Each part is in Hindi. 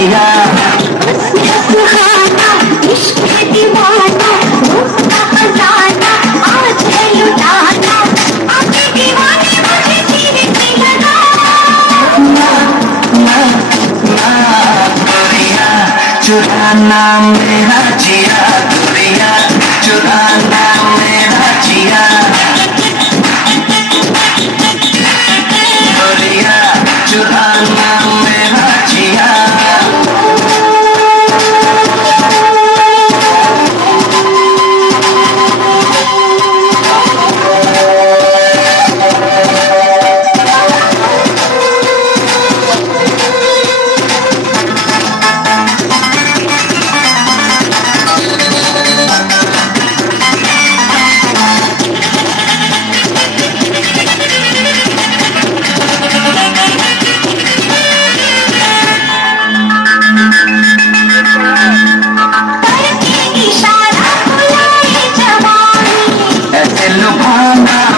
जिया। सुहाना इश्क है दीवाना, उसका खजाना आज है लुटाना, आके दीवाने मुझे जीने की लगा। ना ना ना गोरिया चुराना मेरा जिया, गोरिया चुराना मेरा जिया, गोरिया चुराना मेरा जिया।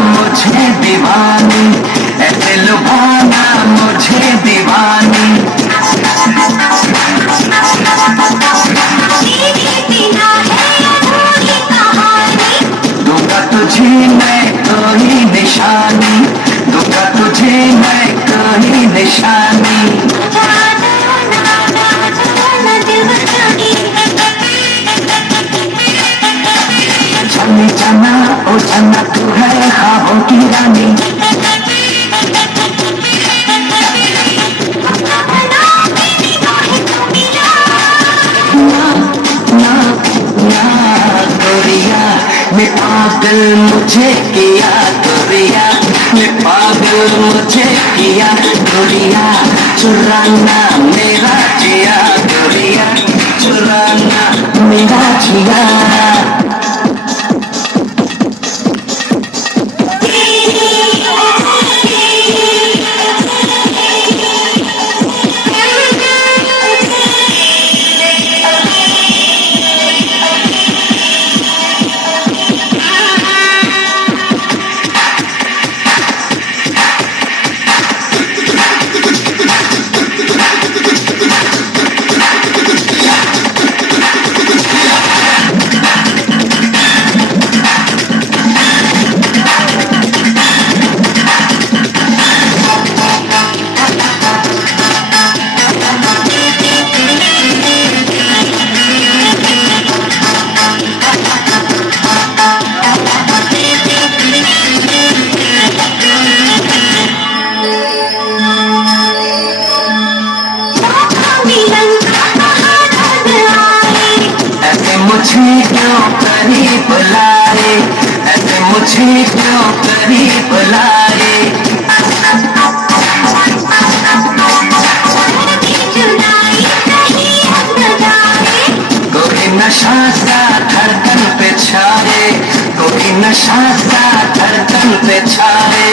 मुझे दीवानी, ऐसे लुभाना मुझे दीवानी, दूंगा तुझे मैं कोई निशानी, दूंगा तुझे मैं कोई निशानी। जाने जाना ओ जाना तू है ख्वाबों की रानी, ना ना ना गोरिया मैं पागल मुझे किया, गोरिया मैं पागल मुझे किया, गोरिया चुराना मेरा जिया, गोरिया चुराना मेरा जिया। मुझे क्यों करीब लाए, ऐसे मुझे क्यों करीब लाए, कोई नशा सा धड़कन पे छाए, कोई नशा सा धड़कन पे छाए,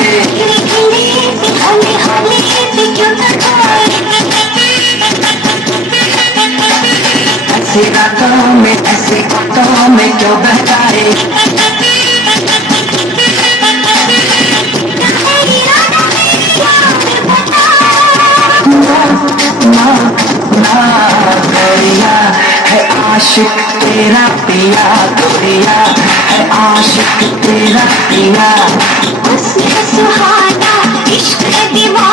ऐसी रातों में ऐसी बातों में क्यों बहकाए, ना ना गोरिया है आशिक तेरा पिया, गोरिया है आशिक तेरा पिया। उसने सुहाना इश्क है दीवाना।